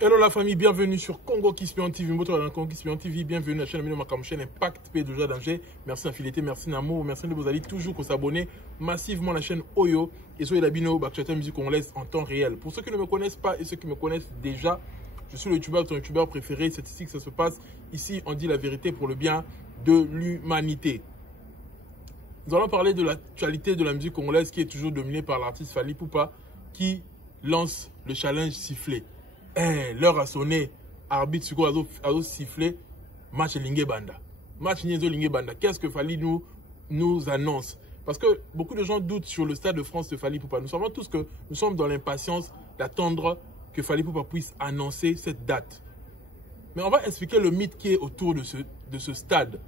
Hello la famille, bienvenue sur Congo Kispion TV, Congo Kispion TV, bienvenue à la chaîne chaîne Impact P de danger. Merci d'infidélité, merci d'amour, merci de vous aller toujours pour s'abonner massivement à la chaîne Oyo et soyez la bino actualité musique congolaise en temps réel. Pour ceux qui ne me connaissent pas et ceux qui me connaissent déjà, je suis le youtubeur, ton youtubeur préféré, c'est ici que ça se passe. Ici, on dit la vérité pour le bien de l'humanité. Nous allons parler de l'actualité de la musique congolaise qui est toujours dominée par l'artiste Fally Ipupa qui lance le challenge sifflé. L'heure a sonné, arbitre Suko a sifflé, match Lingue Banda. Match Niezo Lingue Banda. Qu'est-ce que Fally nous annonce? Parce que beaucoup de gens doutent sur le Stade de France de Fally Ipupa. Nous savons tous que nous sommes dans l'impatience d'attendre que Fally Ipupa puisse annoncer cette date. Mais on va expliquer le mythe qui est autour de ce stade.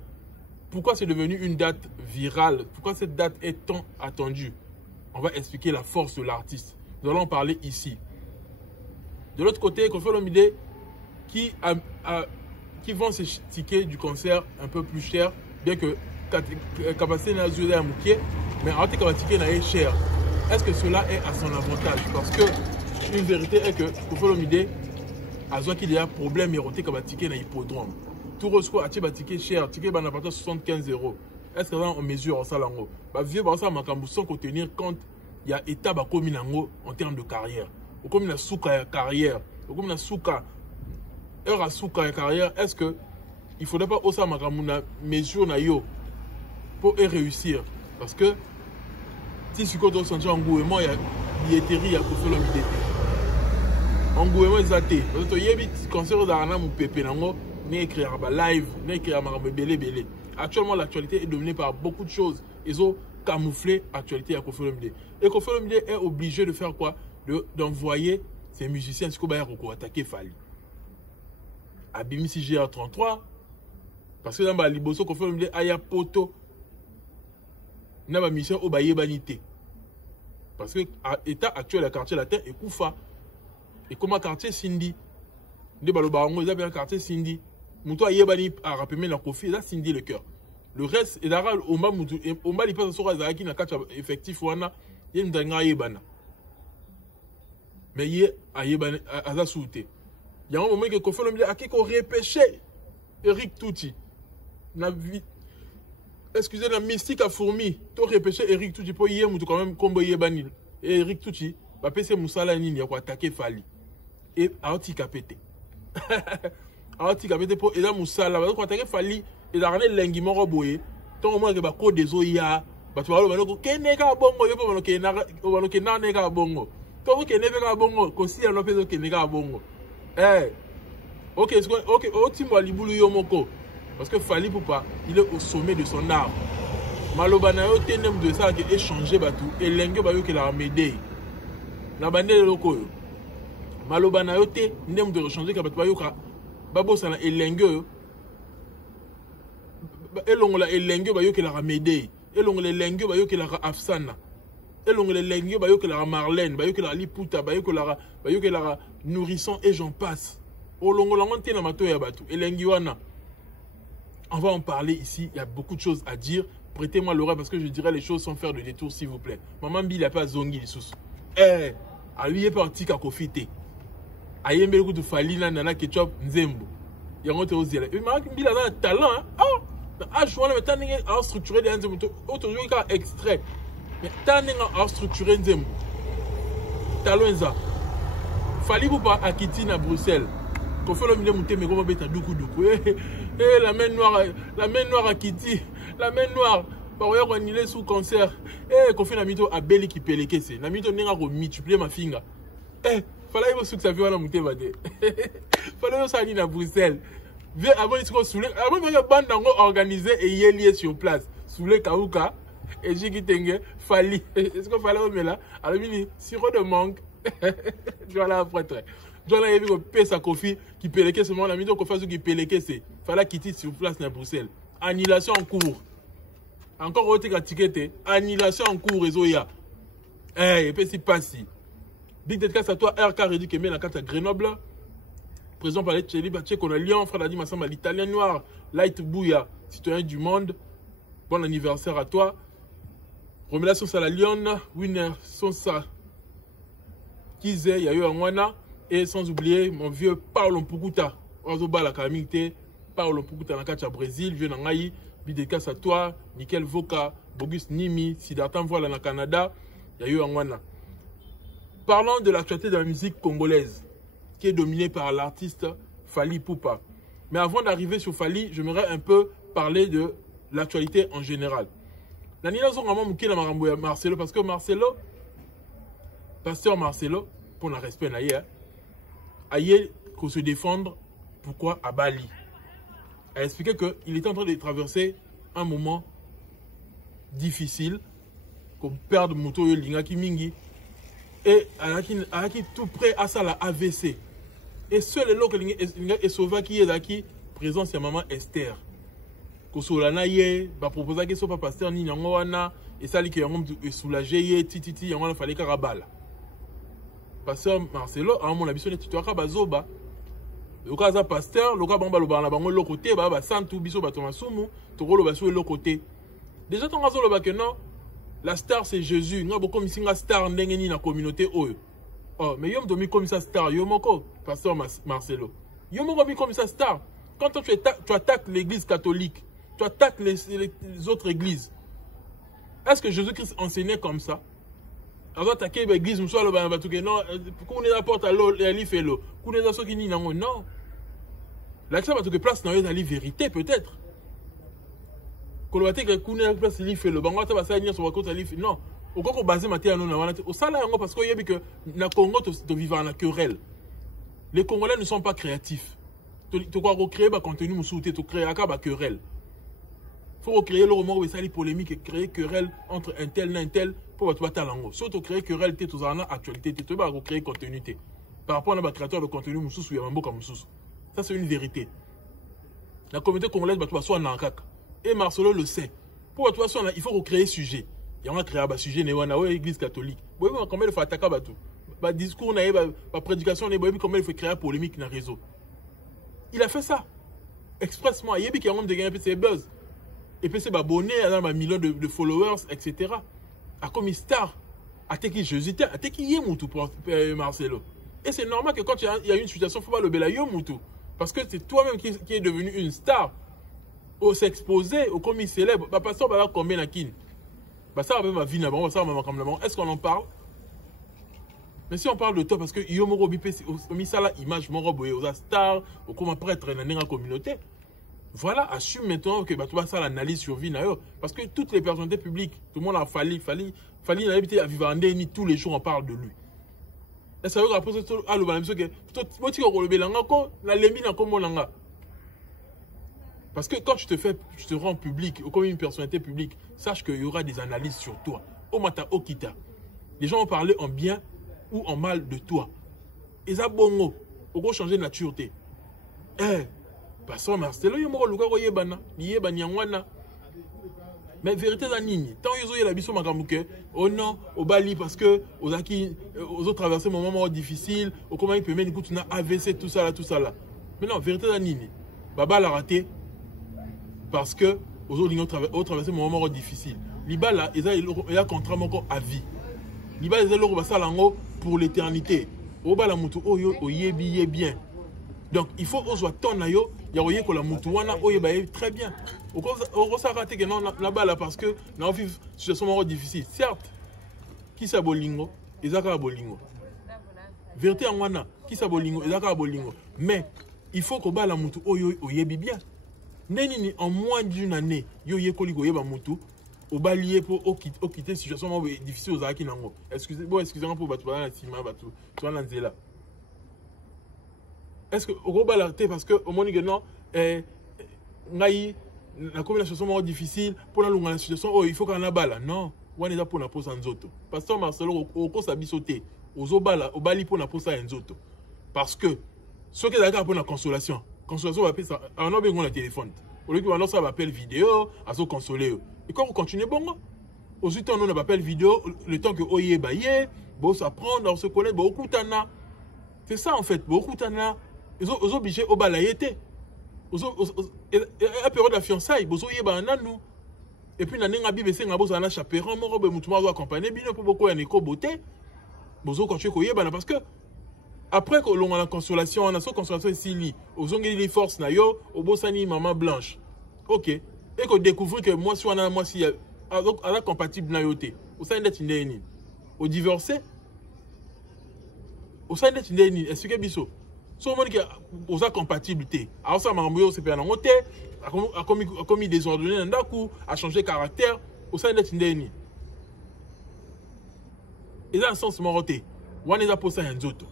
Pourquoi c'est devenu une date virale? Pourquoi cette date est tant attendue? On va expliquer la force de l'artiste. Nous allons en parler ici. De l'autre côté, Koffi Olomide qui vend ses tickets du concert un peu plus cher, bien que capacité n'a pas à mouquer, mais en fait, ticket n'a cher. Est-ce que cela est à son avantage? Parce que une vérité est que Koffi Olomide a qu'il y a un problème érotique avec ticket dans l'hippodrome. Tout reçoit un ticket cher, ticket n'a pas 75 €. Est-ce qu'on mesure ça là-haut? Vieux, ça m'a sans contenir quand il y a état en termes de carrière. Comme la souka carrière, comme la souka, heure à souka carrière, est-ce que il faudrait pas aussi mesure na yo pour réussir? Parce que si tu comptes sentir engouement, il y a billetterie, il y a Koffi Olomide. Engouement est athée. Parce que tu as concert d'Arana ou Pépé Nango, n'est écrit live, n'est écrit à belé. Actuellement, l'actualité est dominée par beaucoup de choses. Ils ont camouflé l'actualité à Koffi Olomide. Et Koffi Olomide est obligé de faire quoi? D'envoyer ces musiciens pour attaquer Fally. Abimisi GR33, parce que dans le Liboso, Koffi Olomide a poto, n'a pas mission au Baye Banité. Parce que l'état actuel, le quartier latin est Koufa. Et comme un quartier Cindy, de Balobarango, ils avaient un quartier Cindy. Mouto a Yébani a rappelé la Kofi, et là Cindy le cœur. Le reste, et d'ailleurs, au Mali, il passe sur Azaki, n'a qu'à effectif, il y a une dernière Yébana. Mais il y a la souté. Il y a un moment que Koffi Olomide a repêché Eric Touti. Excusez, la mystique a fourmi. Tu as repêché Eric Touti pour hier, mais quand même combo Yébani. Et Eric Touti va passer Moussala Nini pour attaquer Fally. Et Aoti Kapete. Aoti Kapete pour aider Moussala. Pour attaquer Fally, il a ramené l'engiment roboé. Tant au moins que le code des Oya. Tu vas voir que Kenega Bongo, il n'y a pas de Kenega Bongo. Tant que Kenega Bongo, aussi on a fait Kenega Bongo. Ok, Otimbo Liboulou Yomoko. Parce que Fally Ipupa, il est au sommet de son art. Malobana yo tenem de ça qui échangé batou et l'engue ba yo qui la médaille. Na bande loko yo. Malobana yo te nem de changer ka batou yo ka babo sana elenge elongola elenge ba yo qui la médaille. Elongola elenge ba yo qui la afsana. Elongola elenge ba yo qui la Marlène, ba yo qui la Liputa, ba yo qui la nourrisson et j'en passe. Olongola ngante na mato ya batou elenge wana. On va en parler ici, il y a beaucoup de choses à dire. Prêtez-moi l'oreille parce que je dirais les choses sans faire de détour, s'il vous plaît. Maman Bi, il n'a pas zongi, sous. À lui est parti à Kofite. A yembe le coup de Fally, nana ketchup, nzembo. Il y a un autre aussi. Mais Maman Bi, il a un talent, hein. Je vois le temps à structurer des nzembo. Autre jour, il y a extrait. Mais tant à structurer nzembo. Talent, ça. Fally Ipupa à Kitty à Bruxelles. Koffi Olomide monté mais comment bête à doukou. La main noire à Kitty, la main noire. Bah ouais, on est sous concert. Koffi Namito a belli qui peleke c'est. Namito n'est pas multiplier ma finger. Fallait que ça vienne à monter vadé. Fallait que ça aille à Bruxelles. Viens avant il se soulé. Avant que bande d'ango organisé et y est lié sur place. Soulé Kaouka et Jiki Tenge Fally. Est-ce que fallait mais là alors mini sirop de mangue. Voilà après très. J'en ai vu que pèse à Koffi qui peleke ce moment la mise au Koffi qui peleke c'est. Fallait quitter sur place à Bruxelles. Annulation en cours. Encore autre ticket, annulation en cours réseau ya. Et puis c'est pas si. Big dédicace à toi RK Rédi qui met la carte à Grenoble. Président par les Tchéli Batché qu'on a Lyon, frère Dadi Massamba, l'Italien noir, Light Bouya, citoyen du monde. Bon anniversaire à toi. Remédiation à la Lyon, Winner Sonsa. Kize, Yayo Angwana. Et sans oublier mon vieux Paulo Mpukuta. Ozoba la calamité. Paulo Mpukuta na kacha Brésil. Vieux Nangaï. Bidédicace à toi. Nickel Voka. Bogus Nimi. Sidartan voilà na Canada. Il y a eu Angwana. Parlons de l'actualité de la musique congolaise qui est dominée par l'artiste Fally Ipupa. Mais avant d'arriver sur Fally, j'aimerais un peu parler de l'actualité en général. La Nina Zongaman Moukina Marambouya Marcelo, parce que Marcelo, pasteur Marcelo, pour le respect, aïe, qu'on se défendre, pourquoi à Bali. Elle a expliqué qu'il était en train de traverser un moment difficile, qu'on perd Moto Lingaki Mingi, et à qui tout près à ça la AVC. Et seul le local est sauvé qui est là qui présence à maman Esther. Kosolana ye, ba proposa que soit pasteur ni nyangoana et ça li que yangom soulager ye tititi yangona fallait karabala. Pasteur Marcelo a mon habitude de tutoaka bazoba. Le cas à pasteur, le cas bamba lo bana bango le côté ba santu biso ba tomasumu, to rolo ba sur le côté. Déjà ton razo le ba que non, la star c'est Jésus, nga boko misinga star ndenge ni na communauté oyo. Oh, mais yom domi comme ça star, yomoko, pasteur Marcelo. Yomoko mi comme ça star. Quand tu attaques l'église catholique, tu attaques les autres églises. Est-ce que Jésus-Christ enseignait comme ça? Alors attaquer l'église, non, qu'on est la porte à l'eau, et fait l'eau. Qu'on est dans ce qui n'y non. L'accès à toute place, dans la vérité peut-être. Qu'on va dire qu'on est la place, il fait l'eau. Bango va s'aligner sur la côte, non. Au cas où basé matin au salaire parce qu'il y a que na Congo de vivre en querelle. Les Congolais ne sont pas créatifs. Tu dois recréer un contenu moussouté, tu crées un querelle. Il faut recréer le roman où il y a des polémiques et créer querelle entre un tel et un tel pour battre la langue. Surtout créer querelle, tu as une actualité, tu dois recréer contenu. Par rapport à un créateur de contenu moussous ou yambo comme moussous. Ça c'est une vérité. La communauté congolaise va soit nankak. Et Marcelo le sait. Pour toi, il faut recréer sujet. Il y a un créé un sujet dans l'église catholique. Vous voyez comment il faut attaquer tout. Le discours, la prédication, comment il faut créer une polémique dans le réseau. Il a fait ça. Expressement. Il y a des gens qui ont gagné buzz. Et puis c'est abonné à un million de followers, etc. A comme star. A qui Jésus, a qui y est moutou pour Marcelo. Et c'est normal que quand il y a une situation, il ne faut pas le belayer moutou. Parce que c'est toi-même qui est devenu une star. Au s'exposer, au comme il célèbre, pasteur va là combien à qui? Ça va ma vie là-bas, ça va comme là-bas. Est-ce qu'on en parle? Mais si on parle de toi, parce que Yomoro Bipé, on mis ça là, image, mon robe, aux stars, ou comme prêtre dans la communauté. Voilà, assume maintenant que tu vas ça l'analyse sur vie. Parce que toutes les personnalités publiques, tout le monde a Fally n'a habité à vivre en déni, tous les jours on parle de lui. Et ça veut dire que parce que quand tu te rends public, ou comme une personnalité publique, sache qu'il y aura des analyses sur toi. Omata Okita. Les gens vont parler en bien ou en mal de toi. Et ça, bongo, on va changer de natureté. Passons, Marcelo, il y a un lugar yebana, mais vérité la ligne. Tant qu'ils ont la biso makamouke, oh non, au Bali parce que aux autres traversé un moment difficile, au comment ils peuvent mettre écoute, na AVC, tout ça là. Mais non, vérité la ligne. Baba l'a raté parce que aux autres ont traversé un moment difficile. Liba là, il y a un contrat à vie. Liba ils ont ça pour l'éternité. Au bas la mutu oyebi bien. Donc il faut aux ton ayo, il y a que la mutu wana oyebi très bien. On s'est raté que non là-bas là parce que nous vivons sur ce moment difficile. Certes, qui sa bolingo, ils ont bolingo. Vérité en wana, qui sa bolingo, ils ont bolingo. Mais il faut que la mutu oyebi bien. Neni en moins d'une année, yo yekoli ko yeba mutu. Au balier pour quitter situation difficile aux Aki Nango. Excusez-moi pour battre la cima, tu vas lancer là. Est-ce que au gros balaté parce que au moment non, la situation difficile pour la situation, oh il faut qu'on a balle. Non, on est là pour la pose en zoto. Pasteur Marcelo au cause à bisoter, au bali pour la pose en zoto. Parce que ce qui est d'accord pour la consolation va appeler ça, on a besoin de téléphone. Au lieu que ça va appeler vidéo, à se consoler. Et quand vous continuez, bon, aussi on n'a pas appel vidéo, le temps que oye baye, bon s'apprendre, on se connaît, beaucoup tana. C'est ça en fait, beaucoup tana. Ils ont obligé au balayete. À période de fiançailles, vous oye nous. Et puis nané nga bibe c'est nga boza na chaperon, mo robe mutu ma accompagner bien pour beaucoup en éco beauté. Vous continuez koye bana parce que après que l'on a la consolation, on a sa consolation ici, aux ongles les forces, au bossani maman blanche. Ok. Et qu'on découvre que moi, si on a moi, si à la compatible nayoté, au sein d'être une au divorcé, au sein d'être une est-ce que biso? So, on dit que aux compatibilité. Alors, ça m'a envoyé, c'est pas un côté, a commis des ordonnances d'un coup, a changé de caractère, au sein d'être une et dans le sens moroté, on est à poser un autre.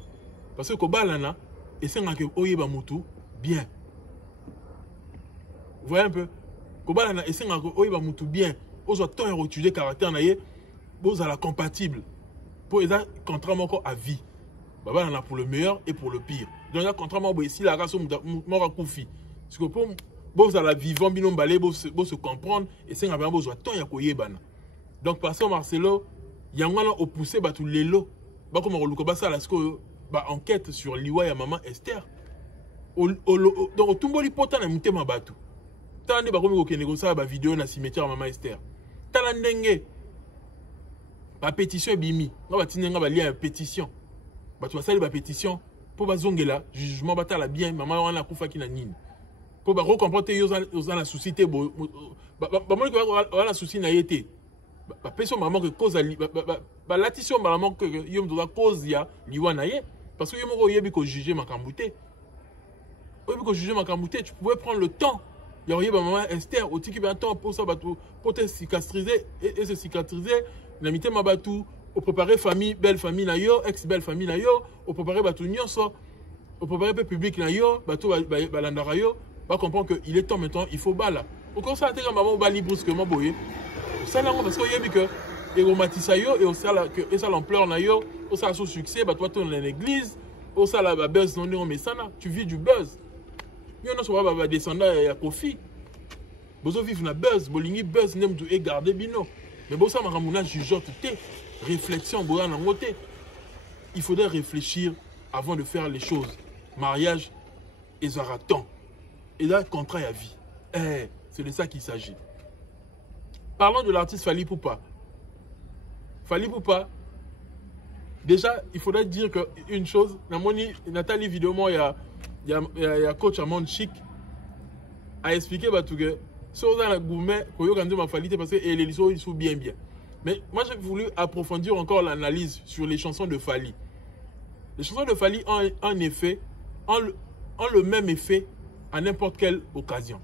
Parce que Kobalana, et c'est un peu oyeba mutu bien. Vous voyez un peu? Kobalana, et c'est un peu oyeba mutu bien. Vous avez tant étudié caractère naïe, vous avez la compatible. Pour les contrats encore à vie. Babalana pour le meilleur et pour le pire. Donc, là, contrairement à ici, la race mora koufi. Parce que pour vous avez la vivant, binom balé, vous se comprendre, et c'est un peu vous avez tant yakoyebana. Donc, parce que Marcelo, il y a un au poussé tous les lots. Comme on reluque ça la enquête sur Liwa et maman Esther. Donc au tumbo li pota na mutema batu. Tande ba komi ko négocier ba vidéo na cimetière maman Esther. Tala ndenge ba pétition bimi. Nga ba tinenga ba lien pétition. Ba tu sali ba pétition pour ba zongela jugement batala bien maman wana kufa ki na nini. Pour ba recomporter yo za la société ba mo ko la souci na yete. Ba personne maman que cause ba latition maman que yom doit cause ya liwa na ye parce que yom yebi ko juger makambouté. Yebi ko juger makambouté, tu pouvais prendre le temps. Il y aurait maman Esther au tiki ben temps pour ça pour te cicatriser et se cicatriser, l'amitié mabatu, au préparer famille, belle famille na yo, ex belle famille na yo, au préparer batu nyonso, au préparer peu public na yo, batu balandara yo, va comprendre que il est temps maintenant, il faut bala. Au comme ça intègre maman bali brusquement boyer. Ça là parce que yebi que et romatisa yo et au ça que et ça l'ampleur na yo, au ça son succès, bah toi tu es dans l'église, au ça la buzz non mais ça là, tu vis du buzz. Yo non so va descendre ya Kofi. Bozo vivre na buzz, bolingi buzz nem du et garder bino. Mais bon ça maramuna jugeote té, réflexion boya na ngoté. Il faudrait réfléchir avant de faire les choses. Mariage et zaraton. Et là contrat à vie. C'est de ça qu'il s'agit. Parlons de l'artiste Fally Ipupa. Fally Ipupa, déjà, il faudrait dire qu'une chose, Nathalie vidéo, il y a coach Amand Chic a expliqué que si on a un gourmet, parce que les ils sont bien. Mais moi, j'ai voulu approfondir encore l'analyse sur les chansons de Fally. Les chansons de Fally ont un effet, ont le même effet à n'importe quelle occasion.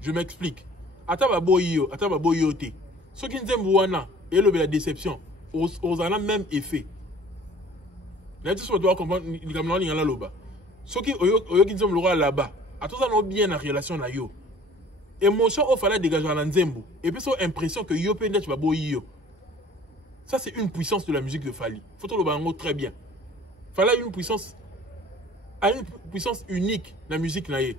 Je m'explique. Ataba boyo te. Ce qui nous aime et la déception, aux a même effet. Là, tu dois comprendre, il y a là loba. Ce qui nous aime là-bas, à tout ça, nous bien la relation na yo. Émotion, il fallait dégager la nzembo. Et puis, c'est l'impression que yo peut être boyo. Ça, c'est une puissance de la musique de Fally. Il faut le bango très bien. Fally a une puissance unique dans la musique na ye.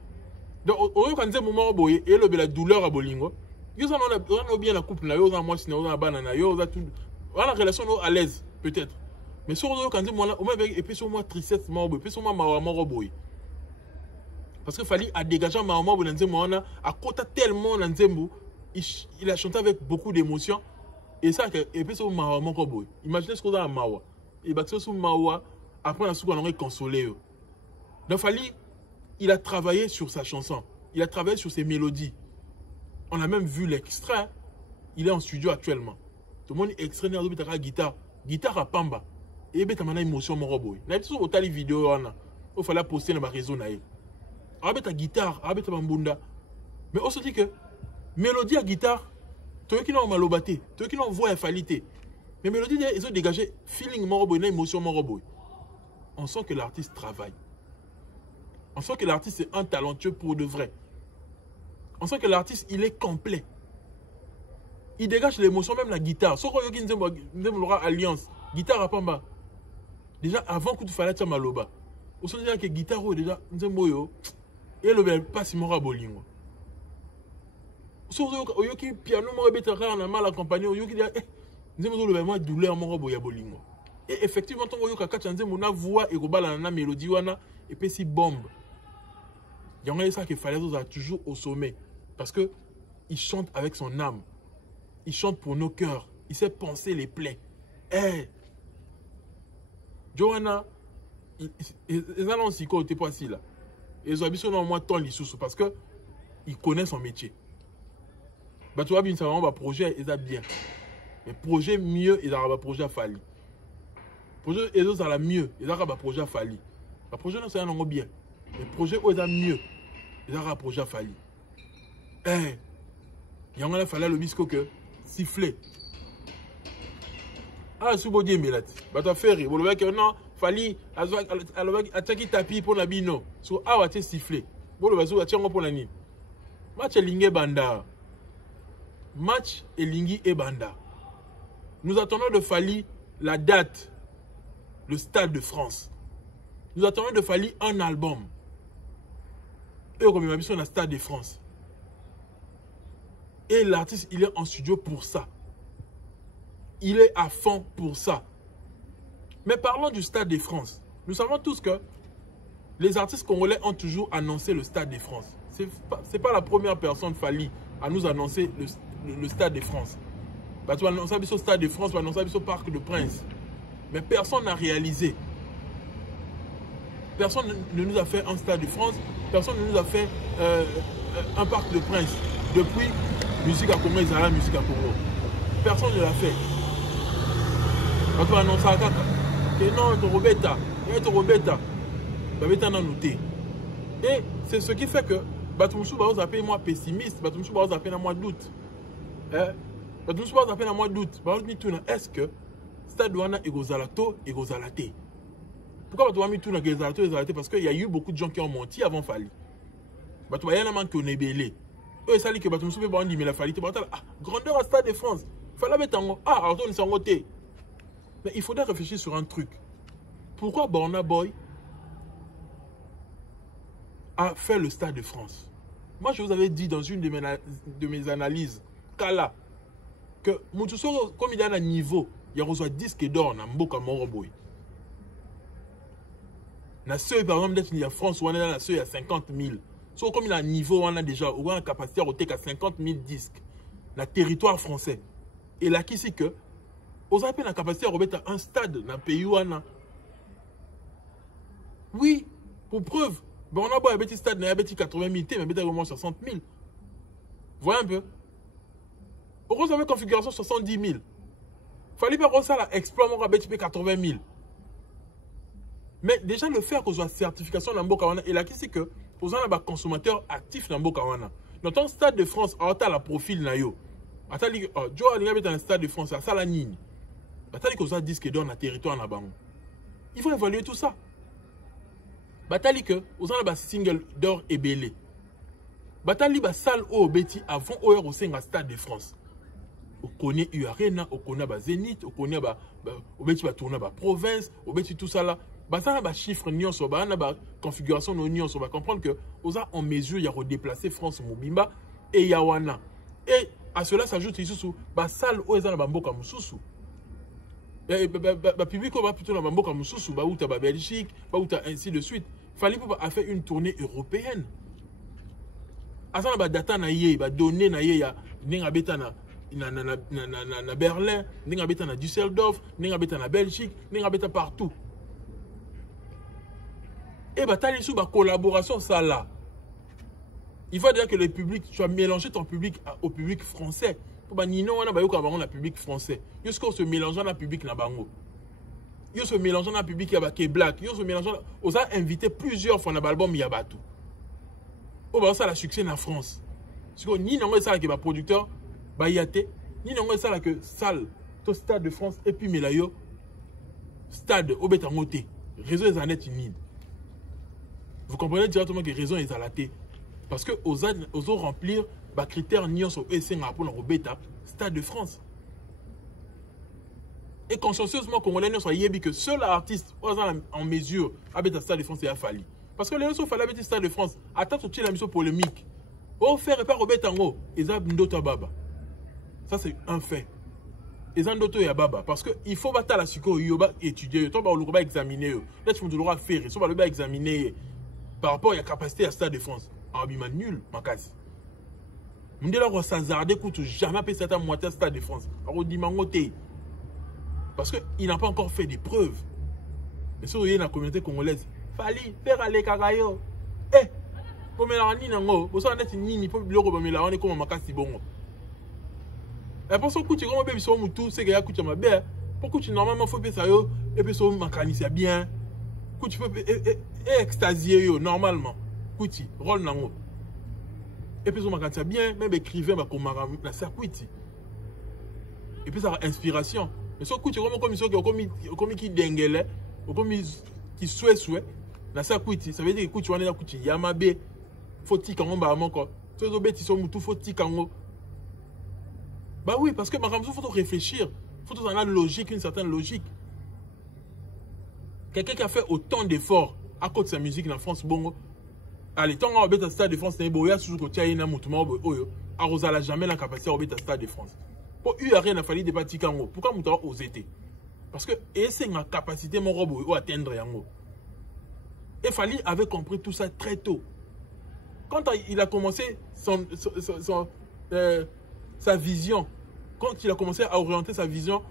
Donc, au lieu de moment boye et la douleur à bolingo, ils ont bien la couple na yo, ils ont moi sinon na banana yo, ils ont la relation à l'aise peut-être. Mais sur le quand moi au même et puis sur moi tristesse moi boye, puis sur moi mawa boye. Parce que Fally a dégagé mawa boye dans nzembo wana a kota tellement dans nzembo, il a chanté avec beaucoup d'émotion et ça et puis sur mawa boye. Imaginez ce qu'on a à mawa. Et bah sur mawa après la soupe on aurait consolé. Donc Fally il a travaillé sur sa chanson. Il a travaillé sur ses mélodies. On a même vu l'extrait. Il est en studio actuellement. Tout le monde est extrait de la guitare. Guitare à Pamba. Et il y a une émotion. Il y a une vidéo. Il fallait poster dans ma réseau. Il y a une guitare. Il y a une bunda. Mais on se dit que mélodie à guitare, tu vois qui n'ont malobaté. Tu vois qui n'ont voix à falité. Mais mélodie, ils ont dégagé feeling, une émotion. On sent que l'artiste travaille. On sent que l'artiste est un talentueux pour de vrai. On sent que l'artiste, il est complet. Il dégage l'émotion, même la guitare. Sauf qu'il y a une alliance. Guitare à Pamba. Déjà, avant que tu fasses ça, maloba. On sent déjà que la guitare, déjà, et le pas si mora bolingo. Sauf que le piano, on a mal accompagné. On a douleur, bolingo. Et effectivement, on a voix et on a mélodie, et puis si bombe. Il y a ça que Fally a toujours au sommet. Parce qu'il chante avec son âme. Il chante pour nos cœurs. Il sait penser les plaies. Johanna, ils ont aussi côté pas si là. Ils ont besoin au moins temps les sous parce que ils connaissent son métier. Bah tu vois bien ça va projet ils a bien. Mais projet mieux ils ont un projet fallu. Projet ils ont ça mieux ils ont un projet fallu. Le projet non c'est un bien. Mais projet ils ont mieux ils ont un projet fallu. Eh il y en a fallu le bisco que siffler. Ah si vous dites mais là bah tu faire vous le voyez que non fali attaquer tapis pour la bino so ah tu siffler. Vous le voyez tu pour la nuit. Match Lingue Banda. Match Elingi et Banda. Nous attendons de Fali la date, le Stade de France. Nous attendons de Fali un album. Et comme il m'a dit sur le Stade de France. Et l'artiste, il est en studio pour ça. Il est à fond pour ça. Mais parlons du Stade de France. Nous savons tous que les artistes congolais ont toujours annoncé le Stade de France. Ce n'est pas la première personne Fali à nous annoncer le Stade de France. Bah, tu vas annoncer le Stade de France, tu vas annoncer le Parc de Prince. Mais personne n'a réalisé. Personne ne nous a fait un Stade de France. Personne ne nous a fait un Parc de Prince. Depuis, musique à Congo, ils ont la musique à Congo. Personne ne l'a fait. Bah, tu vas annoncer à Kaka. Que non, tu Robeta. Tu Robeta. Robeta n'a noté. Et c'est ce qui fait que Batumsou va vous appeler moi pessimiste, Batumsou va vous appeler à mois d'août. Batumsou va vous appeler à mois d'août. Est-ce que Stade Douana est Gozalato et Gozalate? Pourquoi tu vas mis tout dans Gozalato et Gozalate? Parce qu'il y a eu beaucoup de gens qui ont menti avant Fali. Tu vas y avoir qui ont ébélé. Eux, ça dit que Batumsou peut pas dire mais la Fali. Grandeur à Stade de France. Il fallait mettre en haut. Ah, alors on est en côté. Mais il faudrait réfléchir sur un truc. Pourquoi Borna Boy a fait le Stade de France? Moi, je vous avais dit dans une de mes analyses, Kala, que Moutousso, comme il a un niveau, il a reçu disque d'or dans Mboka Moroboy. Dans ceux, par exemple, d'être en France, où on est dans ceux, il y a 50 000. Soit comme il a un niveau, on a déjà une capacité à roter à 50 000 disques dans le territoire français. Et là, qui c'est que, on a la capacité à remettre un stade dans le pays où on a. Oui, pour preuve. On a un petit stade, il y a un petit 80 000, mais il y a au moins 60 000. Voyez un peu. On a une configuration 70 000. Il fallait pas qu'on ça exploit mon 80 000. Mais déjà le fait qu'on soit certification dans Mboka et là qui c'est que on a un consommateur actif dans Mboka. Notre Stade de France a la profil na yo. Atali Joe Alinga dans le Stade de France ça la ligne. Atali qu'on a disque dans le territoire na bango. Il faut évaluer tout ça. Batali que aux gens ba single d'or et belé. Batali ba salle au beti avant au sein Stade de France. On connaît Arena, on connaît ba Zénith, on connaît ba au beti ba tourner ba province, au beti tout ça là. Ba ça ba chiffre nion so ba na ba configuration no nion so ba comprendre que aux en mesure il y a redéplacer France Mobimba et Yawana. Et à cela s'ajoute ici ba salle au ezana ba mboka mususu. Ba public va plutôt dans Bamboka Moussou, ba outa ba Belgique, ba outa ainsi de suite. Fallait pas faire une tournée européenne. Asa ba data na yé, ba donner na yé ya ninga beta na Berlin, ninga beta na Düsseldorf, ninga beta na Belgique, ninga beta partout. Et ba tali sous ba collaboration ça là. Il faut dire que le public, tu vas mélanger ton public au public français. Bah nino on a bayo ka bango na public français. Yo ce qu'on se mélangeant na public na bango. Yo se mélangeant na public ya ba ke black. Yo se mélangeant on a invité plusieurs fois na album ya batu. O ba ça la succès na France. Parce que ni nango ça que ba producteur ba yate, ni nango ça que salle to Stade de France et puis melayo stade au betangoté. Réseau des annettes unides. Vous comprenez directement que raison est à la tête parce que aux remplir les critères nions sur pour le Stade de France. Et consciencieusement, Congolais ne soit yébi que seul artiste en mesure avec le Stade de France est affali. Parce que les gens fallait avec le Stade de France, attends tout la mission polémique. Au faire pas Robert Tango, ils ont ndoto baba. Ça c'est un fait. Ils ont ndoto ya baba parce que il faut battre la suko yoba étudier, toi ba le examiner. Là tu dois faire, so ba le examiner par rapport à la capacité à Stade de France. En bima nul, makasi. Mundela ko s'hazarder coûte jamais payer cette moitié Stade de France. Alors dit mangoté. Parce que il n'a pas encore fait des preuves. Mais si vous voyez dans la communauté congolaise, Fali, faire aller kakayo. Eh, pour me la nina ngo, vous savez que nini pour le robe me la on est comme makasi bongo. Et pour ça que tu comme bébé sur mutu, c'est que ya kucha mabe. Pourquoi tu normalement faut faire ça yo et puis so makani bien. Que tu peux extasier yo normalement. Kuti, rôle nango. Et puis so makani bien, même écrivain ba comme la sakuiti. Et puis ça a inspiration. Mais so kuti comme ça comme qui dengele, comme qui souhait na sakuiti, ça veut dire que kuti wana na kuti yamabe. Faut tika ngo ba moko. So zo beti so mutu faut tika ngo. Bah oui, parce que il faut réfléchir. Il faut avoir une logique, une certaine logique. Quelqu'un qui a fait autant d'efforts à cause de sa musique en France, bon, allez, tant qu'on a un stade de France, il y a toujours qu'il y a un mouvement, il n'a jamais la capacité à un stade de France. Pour lui, il n'y a rien à faire de bâtir Kango. Pourquoi il a osé? Parce que c'est une capacité à atteindre Yango. Et Fali avait compris tout ça très tôt. Quand il a commencé sa vision, quand il a commencé à orienter sa vision,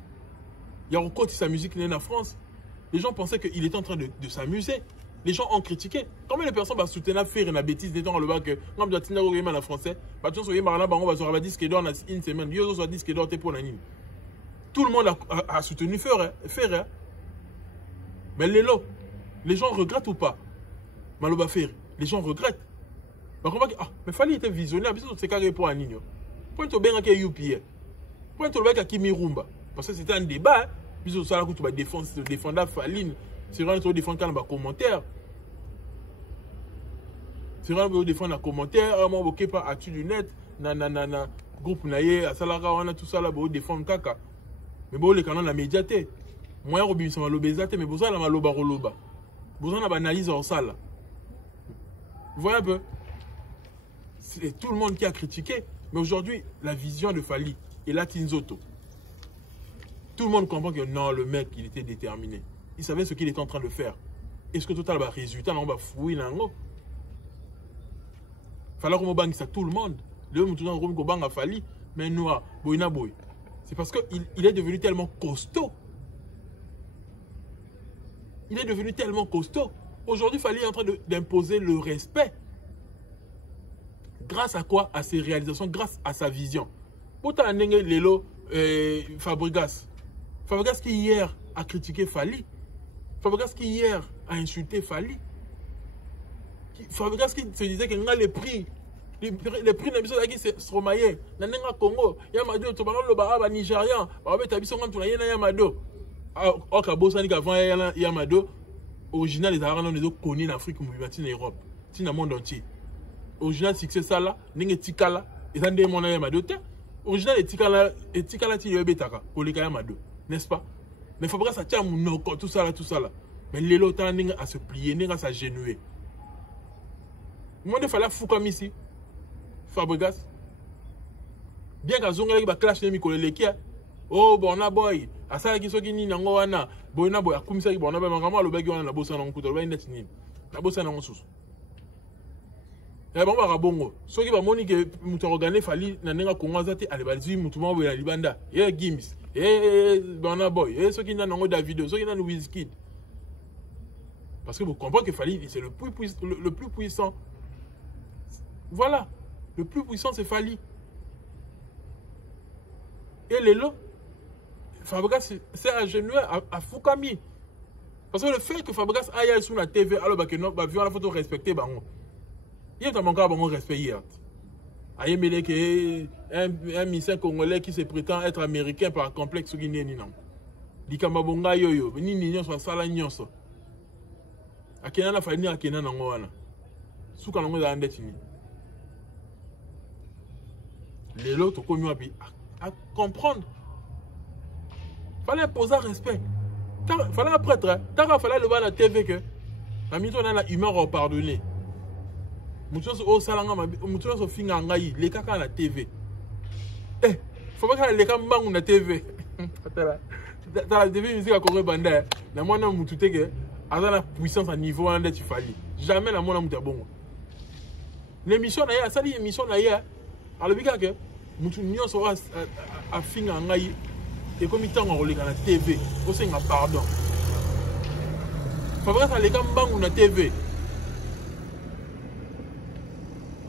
il y a encore sa musique née en France. Les gens pensaient qu'il était en train de s'amuser. Les gens ont critiqué. Combien de personnes soutenaient faire une bêtise d'étant le bac que on doit tenir au en français. Tout le monde a soutenu faire. Mais les gens regrettent ou pas? Maloba faire. Les gens regrettent. Mais Fali était visionnaire. C'est carré pour un niño. Pour être bien qu'il y ait UPA. Pour être bien qu'il y ait Mirumba. Parce que c'était un débat. Puis ça là que tu vas défendre Faline. C'est vraiment tu défendre dans les commentaires. C'est vraiment tu défendre dans les commentaires. Moi ok pas à du net. Na groupe naie à Salara on a tout ça là pour défendre kaka. Mais bon les canons la médiaté. Moi Robin ça m'a l'obésité mais besoin la maloba roloba. Besoin la analyse en salle. Vous voyez un peu. C'est tout le monde qui a critiqué. Mais aujourd'hui, la vision de Fali est là Tinzoto. Tout le monde comprend que non, le mec, il était déterminé. Il savait ce qu'il était en train de faire. Est-ce que total va résultat, on va fouiller nango. Fallait qu'on banque ça tout le monde. Le monde qu'on banque à Fali, mais noir, boyna boy. C'est parce qu'il est devenu tellement costaud. Il est devenu tellement costaud. Aujourd'hui, Fali est en train d'imposer le respect. Grâce à quoi? À ses réalisations, grâce à sa vision. Pourtant, Lelo Fabregas. Fabregas qui hier a critiqué Fali. Fabregas qui hier a insulté Fali. Fabregas qui se disait qu'il y a les prix. Les prix de la qui se Stromaye. Dans le Congo, il y a Mado, tu vas le Nigérian. Il y a Mado. Or, avant il y a Mado. Original, les Arabes ont connu en Afrique, en Europe, dans le monde entier. Original succès ça là, n'engé tikala, et ça ne demande pas de original et tikala tu y es betaka, pour les Mado, n'est-ce pas? Mais il faut pas ça tient mon tout ça là. Mais les lots n'engé à se plier, n'engé à s'agenouiller. Moi il fallait fou comme ici, Fabregas. Bien qu'à zonga il va clash les micros les kia. Oh bon boy, à ça qui sont qui ni nango wana, boy a comme ça qui bon ben vraiment le bagi wana na bossa na nkuto, le bagi net ni, na bossa na nsusu. Et bon, bongo. Ceux qui vont monique que nous organiser Fali n'enga Congo zate allez baliser mutumo be la libanda. Gims. Bana boy. Ceux qui n'ont Davido, ceux qui n'ont Wizkid. Parce que vous comprenez que Fali c'est le plus puissant. Voilà. Le plus puissant c'est Fali. Et les lots Fabregas c'est ingénieux à Fukami. Parce que le fait que Fabregas aille sur la TV alors que non va voir la photo respecter bango. Il y a un bon respect hier. Il y a un ministère congolais qui se prétend être américain par complexe guinéen. Il y a un yoyo, ni nyon soit sala nyonso. Akena na fani akena na ngwana. Suka na ngwana ndetini. Les autres comme à comprendre. Fallait poser respect. Fallait un prêtre. Fallait le voir à la TV que la mission on a humeur à pardonner. Moutounso au salanga moutounso finga ngai les kaka la TV. Faut pas que les kaka mbang na TV. Dans la TV musique à Corée banda. Na mwana moutouté que a la puissance à niveau en d'être Fali. Jamais la mwana mouta bon. L'émission na ya ça dit émission na ya. Alors bika que moutou nyonso a finga ngai et comme il t'a enrôlé dans la TV, au sein pardon. Fabregas aleka mbangu na TV.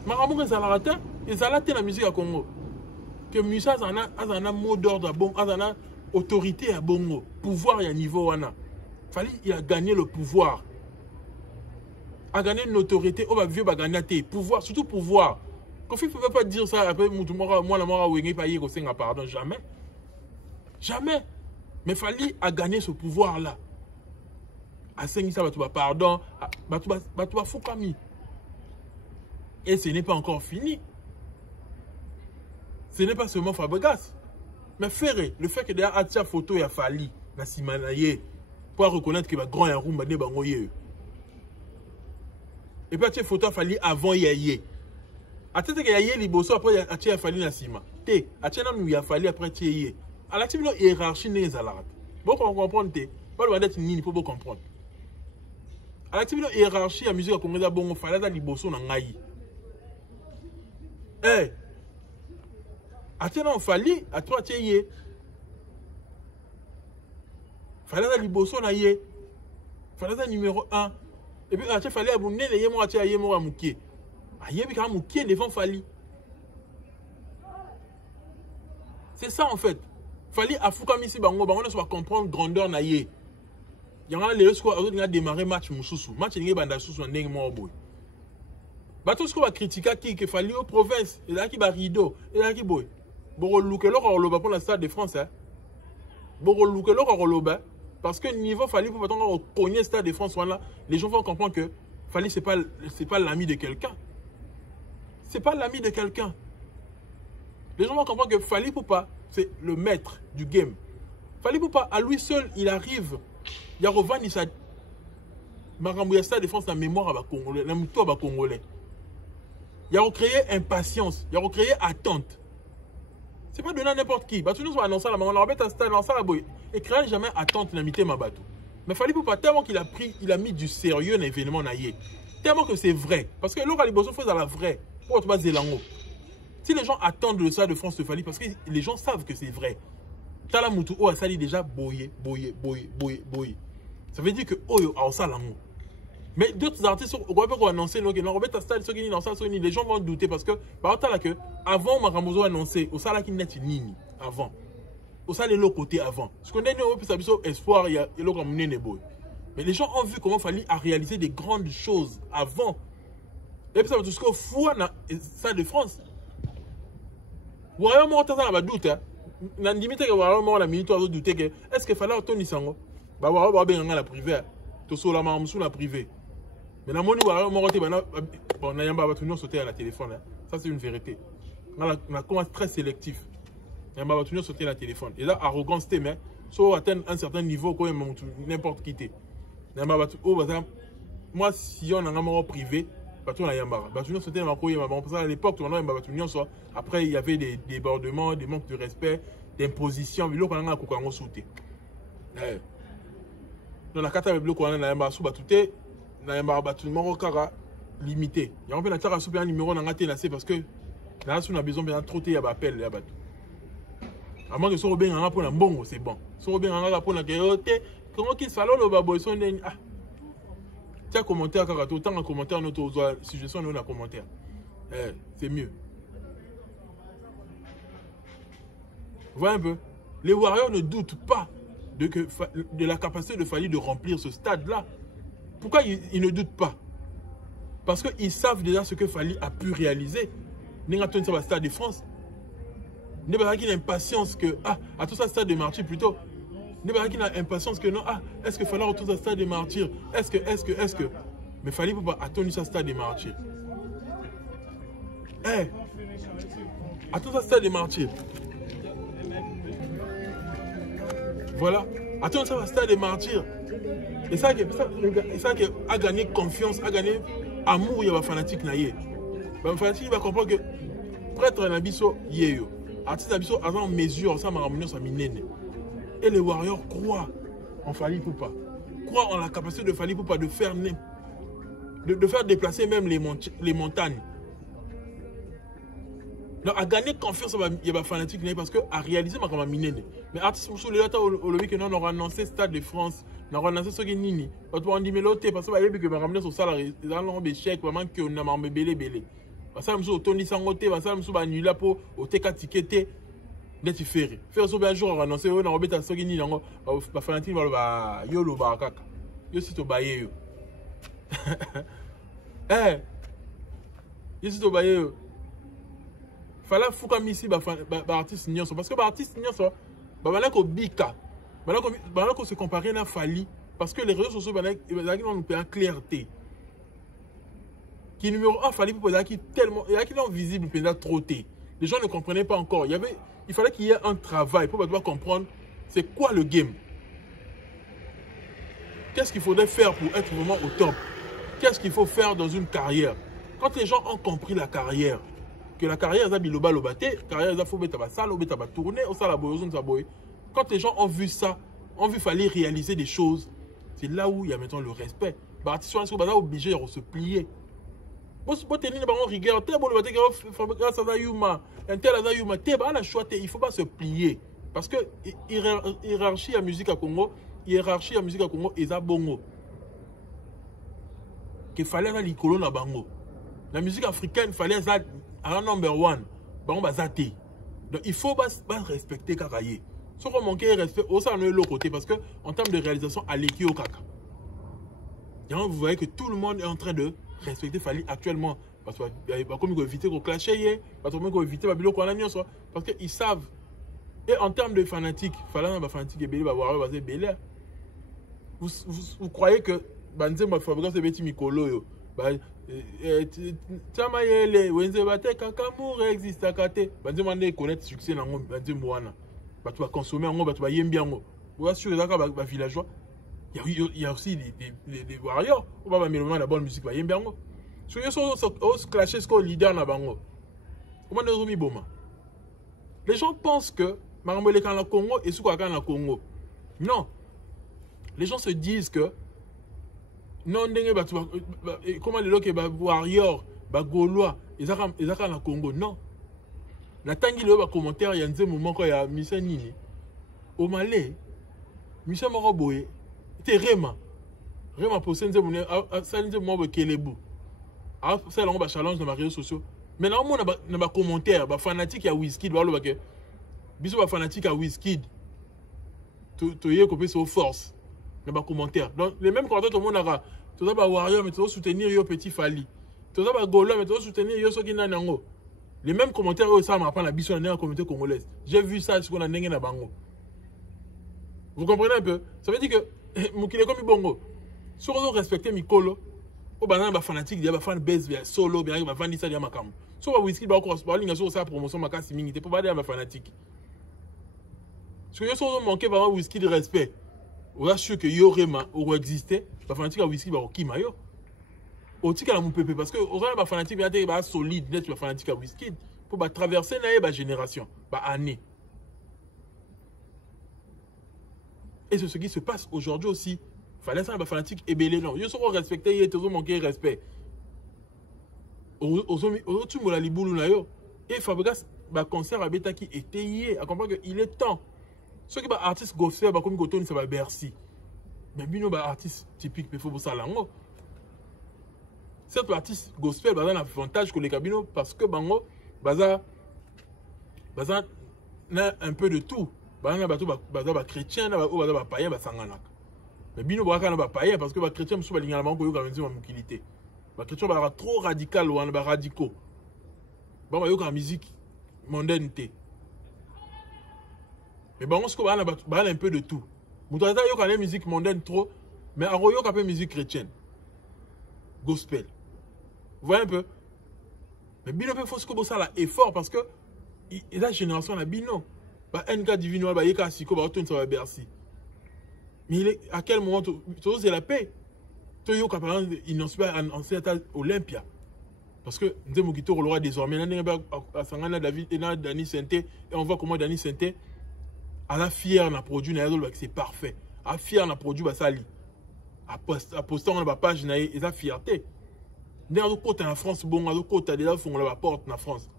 Makambo ezalaka te, ezala te na musique ya Congo. Que musique azana mot d'ordre à bon, azana autorité à bongo, pouvoir à niveau wana. Il a gagné le pouvoir. A gagné une autorité, on va vieux va gagner pouvoir, surtout pouvoir. Kofi ne peut pas dire ça après moi la mort wengé payer ko senga pardon jamais. Jamais. Mais Fali a gagné ce pouvoir là. A sengi ça va pardon, va fukami. Et ce n'est pas encore fini. Ce n'est pas seulement Fabregas. Mais Ferré, le fait que derrière Atia photo ya Fali, na simanaye, pour reconnaître que va grand ya rumba ne bangoye. Et puis Atia photo Fali avant Yaye. Atia que Yaye liboso après Atia Fali na sima. Te, Atia nan ya Fali après Yaye. À la tibino hiérarchie ne zalat. Bon qu'on comprendre te, pas le d'être nini pour comprendre. À la tibino hiérarchie la musique congolaise bon Fali da liboso na ngai. Eh. Atia non Fali à toi Yaye. Fallait la liboso na ye. Fallait la numéro 1. Et puis il fallait abonner les yémo atia yémo amouké. Aye bi ka amouké devant Fali. C'est ça en fait. Fali afuka misi bango bango ne soit comprendre grandeur na ye. Yanga le score a démarrer match mususu. Match ngi banda susu ndenge mo boy. Ba tout ce qu'on va critiquer qui que Fali aux provinces, et là qui ba rideau, et là qui boy. Boro louke lo ko lo pour la Stade de France hein. Boro louke lo ko lo ba. Parce que niveau Fali pour attendre cogner Stade de France là, les gens vont comprendre que Fali c'est pas l'ami de quelqu'un. C'est pas l'ami de quelqu'un. Les gens vont comprendre que Fali Poupa c'est le maître du game. Fali Poupa à lui seul, il arrive il y a revenu sa Marambouya Stade de France la mémoire à Congolais, la muto à Congolais. Il a recréé impatience, il a recréé attente. C'est pas donner à n'importe qui. Bah, tu nous vas annoncer la maman, on va un stade dans ça, et créer jamais attente l'amitié ma bateau. Mais Fali Poupa tellement qu'il a pris, il a mis du sérieux dans l'événement naïe. Tellement que c'est vrai. Parce que l'autre Aliboso fait à la vraie. Pour te baser l'ango. Si les gens attendent le Stade de France de Fali, parce que les gens savent que c'est vrai. Tala Moutou a sali déjà boyé. Ça veut dire que Oyo a ça l'ango. Mais d'autres artistes ont annoncé les gens vont douter parce que avant Maramozo annoncé au sala qui net nini avant au sala l'autre côté avant ce qu'on est au plus espoir il y a l'autre mais les gens ont vu comment Fali a réalisé des grandes choses avant et puis ça va tout ce qu'on fout dans Stade de France vous voyez moi t'as la doute na limite que vraiment la minute à douter que est-ce que fallait Tony Sango bah va bien la privée tout sur la mamsou la privée. Mais dans mon niveau, on a sauté à la téléphone. Ça, c'est une vérité. On a commencé très sélectif. On a sauté à la téléphone. Et là, arrogance, mais soit atteindre un certain niveau, n'importe qui. Moi, si on a un privé, à l'époque, après, il y avait des débordements, des manques de respect, d'imposition. Il y a un sauté. Dans la carte avec le coin, on a sauté. Na yamba batu numéro kara limité. Ya on peut na tara souper un numéro na ngate na c'est parce que là on a besoin bien trop ya appel ya batu. À moins que so bien nga pour na mbongo c'est bon. So bien nga pour na keote comment qu'il salo lo babo son ah. Tiens commentaire kara tout tant en commentaire notre suggestion nous na commentaire. C'est mieux. Voilà un peu. Les Warriors ne doutent pas de la capacité de Fali de remplir ce stade là. Pourquoi ils ne doutent pas? Parce qu'ils savent déjà ce que Fali a pu réaliser. N'engaton ça va Stade de France. N'est pas qu'il a impatience que à tout ça Stade de Martyrs plutôt. N'est pas qu'il a impatience que non est-ce que Fali retourne à Stade de Martyrs? Est-ce que mais Fali peut pas attendre ça Stade de Martyrs. Attends ça Stade de Martyrs. Voilà. Attends ça va Stade de Martyrs. Et ça qui a gagné confiance, a gagné amour, il y a un fanatique. Un fanatique va comprendre que prêtre Nabiso Yeyo, artiste Nabiso avant mesure, ça m'a ramené sa minène. Et les Warriors croient en Fali Poupa, croient en la capacité de Fali Poupa de faire déplacer même les montagnes. Donc, à gagner confiance, il y a un fanatique parce que à réaliser ma minène. Mais artiste musu le ata au lobby que non on a annoncé Stade de France, on a annoncé ce que nini. On dit mais l'autre parce que va yebi que va ramener son salaire, ils allons be chèque vraiment que on a marre belé. Parce que musu otondi sangote, parce que musu ba nula po o teka tickete d'être ferré. Faire so un jour on a annoncé on a obeta ce que nini nango ba fanatine ba yo lo ba kaka. Yo si to baye yo. Eh. Yo si to baye yo. Fallait fouka misi ba artiste nyonso parce que ba artiste nyonso bah ko bika bah ko se comparer na Fally parce que les réseaux sociaux bah nous perdent clarté qui numéro 1 Fally pour qui tellement il y a qui non visible pendant trop té les gens ne comprenaient pas encore il fallait qu'il y ait un travail pour pouvoir comprendre c'est quoi le game, qu'est-ce qu'il faudrait faire pour être vraiment au top, qu'est-ce qu'il faut faire dans une carrière. Quand les gens ont compris la carrière, que la carrière est biloba lobate, carrière est faut mettre ba salle, mettre ba tourner, au sala boyo sa boy. Quand les gens ont vu ça, ont vu fallait réaliser des choses, c'est là où il y a maintenant le respect. Bah artiste est obligé de se plier. Bon tenir ba rigueur, té bon lobate que fabriquer ça da yuma, un tel da yuma, té ba la choix, il faut pas se plier parce que hiérarchie à musique à Congo, eza bongo. Que fallait na likolo na bango. La musique africaine fallait ça à number one. Bon, bah, zate. Donc, il faut pas respecter Kakaye. Si on manque de respect, on s'en est l'autre côté parce que en termes de réalisation, à l'équipe au Kaka. Vous voyez que tout le monde est en train de respecter Fally actuellement. Parce que, comme il faut éviter qu'on clash, parce qu'il faut éviter parce qu'ils savent. Et en termes de fanatiques, Fally n'a fanatique et Belé va voir Belé. Vous croyez que Banze m'a fabriqué ce petit Mikolo Tchamayele, Wenze Bate, Kakamour existe à Kate. Banze m'a connaître succès dans Banze Mouana. Tu vas consommer en tu vas y bien. Vous voyez sur les villageois. Il y a aussi des warriors. On va mettre la bonne musique, va y bien. Sur les autres clashes, ce leader na bango. Comment nous remis boma? Les gens pensent que Marambole quand le Congo et sous quand le Congo. Non. Les gens se disent que non, comment les gens sont warriors, gaulois, ils sont dans le Congo. Non. Natangi le commentaire, il y a un moment quand il y a Michel Nini. Au Malais, Michel Moroboé, c'était Réma. Réma pour ça, ça nous a Kelebu. Ça, on va challenge dans les réseaux sociaux. Maintenant, on a des commentaires, des fanatiques à Wizkid, des fanatiques à Wizkid. Tu es coupé sur force. Dans les commentaires. Donc, les mêmes commentaires, tout le monde a. Tu dois warrior, mais tu dois soutenir yo petit Fally. Tu dois gaulois, mais tu dois soutenir yo qui n'a nango. Les mêmes commentaires, ça m'a pas la biso dans la communauté congolaise. J'ai vu ça, ce qu'on a n'engé na bango. Vous comprenez un peu? Ça veut dire que, moukile comme bongo. Si on respecte Mikolo, au banana, fanatique, il y a fan base, solo, bien, il va fan ça, il y a makam. Si on va whisky, il va encore, il y a ça promotion, ma casse, il pour pas dire à fanatique. Si on a manqué par un whisky de respect, on a sûr que yo Rema aurait existé, la fanatique à whisky, il va au Kimayo. Au tika la mon pépé, parce que on a un fanatique, il va solide, net, la fanatique à whisky, pour traverser la génération, année. Et c'est ce qui se passe aujourd'hui aussi. Fallait ça, fanatique et belé, non. Ils sont respectés, ils ont manqué de respect. Au-dessus de la liboulou, et Fabregas, concert à Beta qui était hier, à comprendre qu'il est temps. Ceux qui sont artistes gospel, comme Goton, ça va Bercy. Mais bien, les artistes typiques, il faut ça là. Cet artiste gospel, il a l'avantage que les cabinets, parce que Bango, Baza, n'a un peu de tout. Baza, chrétien, baza, païen, basangana. Mais bien, on va païen parce que les chrétiens sont pas en mobilité. Les chrétiens sont trop radicaux ou radicaux. Ils ont une musique mondaine. Mais bon, on a un peu de tout. Nous avons une musique mondaine trop, mais on a une musique chrétienne. Gospel. Vous voyez un peu? Mais bien, il faut que ça est fort parce que la génération a bino. Un cas divin, il y a un siko, il y a un Bercy. Mais à quel moment tu as la paix? Tu as une en Olympia. Parce que nous avons le roi désormais. David et Dani Sente. Et on voit comment Dani Sente a fier na produit c'est parfait. A fier na produit basali. A posté dans la page na et sa fierté. Dans côté en France bon, dans côté déjà font la porte na France.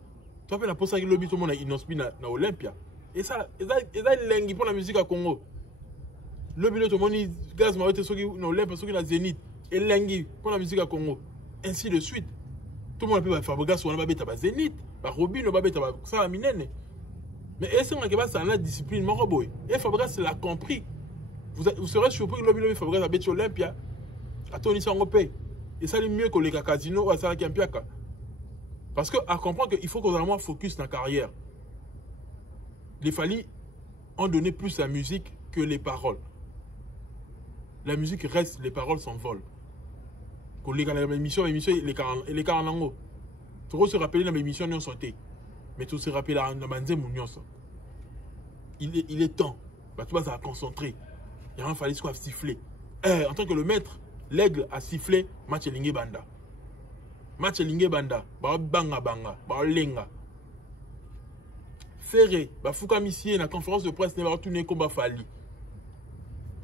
Tu appelles la poste avec le but tout le monde na Olympia. Et ça lengi pour la musique à Congo. Le billet tout le monde gaz m'a été ceux qui n'ont l'air ceux qui n'a Zénith et lengi pour la musique à Congo. Ainsi de suite. Tout le monde peut faire gaz sur la babette à Zénith, par Robin le babette à ça à Minene. Mais est-ce que ça a la discipline Moroboy? Et Fabregas l'a compris. Vous serez surpris que le billet Fabregas a battu Olympia. À Tony Sangopé. Et ça, c'est mieux que les casinos à Sarah Kampiaka. Parce qu'à comprendre qu'il faut qu'on vraiment focus dans la carrière. Les Fali ont donné plus la musique que les paroles. La musique reste, les paroles s'envolent. Quand les émissions, les caranangos. Tu se rappeler dans l'émission, nous sauté. Mais tu se rappelles dans Manzé Mounion. Il est temps. Tu vas concentrer. Il a fallu soit siffler. En tant que le maître, l'aigle a sifflé match Lingue Banda. Match Lingue Banda. Banga banga. Lenga. Ferré. Fouka Missier, la conférence de presse n'est pas tourné comme Fali.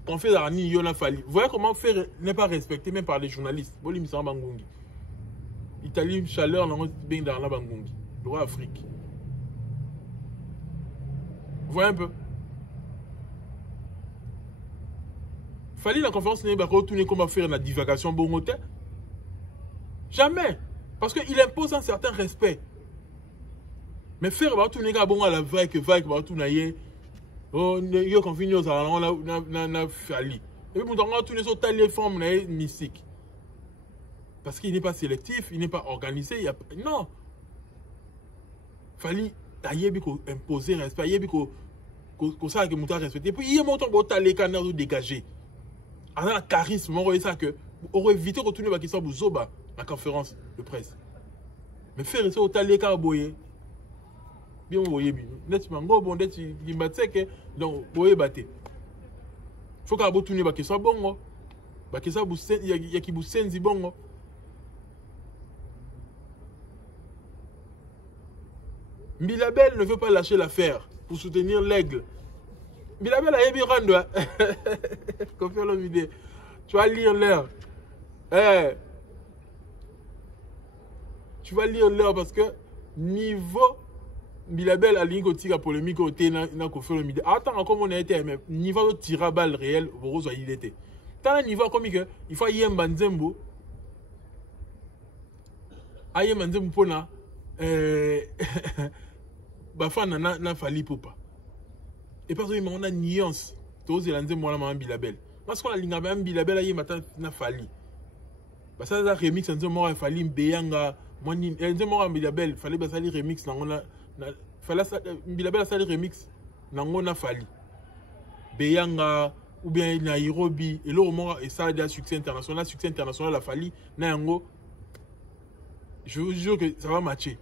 Conférence d'Arni, Yona Fali. Vous voyez comment Ferré n'est pas respecté même par les journalistes. Boli Missa Bangungi. Italie, chaleur, dans la Bangungi. Le roi Afrique. Vous voyez un peu? Fallait la conférence n'est pas retourner comme faire la divagation bongoté. Jamais. Parce qu'il impose un certain respect. Mais faire retourner à la vague, va tourner. Oh, il y a confiné aux on a fallu. Et puis, on a tourné sur telle forme mystique. Parce qu'il n'est pas sélectif, il n'est pas organisé. Non. Fallait imposer respect. Il y a que ça que nous respecté. Et puis, il y a montant pour les canards dégagés. Alors, le charisme, on aurait ça que on aurait évité de retourner à Kissan Bouzoba la conférence de presse. Mais faire ça au Taleka Boye. Bien, vous voyez bien. Nettement, bon, il m'a dit que donc, Boye batté. Il faut qu'on retourne à Kissan Bongo. Kissan Boussen, il y a qui Boussen Zibongo. Bilabel ne veut pas lâcher l'affaire pour soutenir l'aigle. Bilabel a émis rendre. Tu vas lire l'heure. Tu vas lire l'heure parce que niveau Bilabel a ligne côté polémique côté na fait le midi. Attends encore on a été mais niveau tir balle réel vous il était. Tant niveau comme il faut yemba nzembo. Ayemba nzembo pona bafana na fali popa. Et parce que on a nuance. Tous les lanzes moi la Bilabel. Parce qu'on a l'inga même Bilabel aye matin na fali. Parce que ça remix nzembo moi fali mbeyanga moni nzembo moi Bilabel fallait basali remix na on a fallait Bilabel sali remix na on a fali. Beyanga ou bien Nairobi et là moi et ça a succès international la fali na yango. Je vous jure que ça va matcher.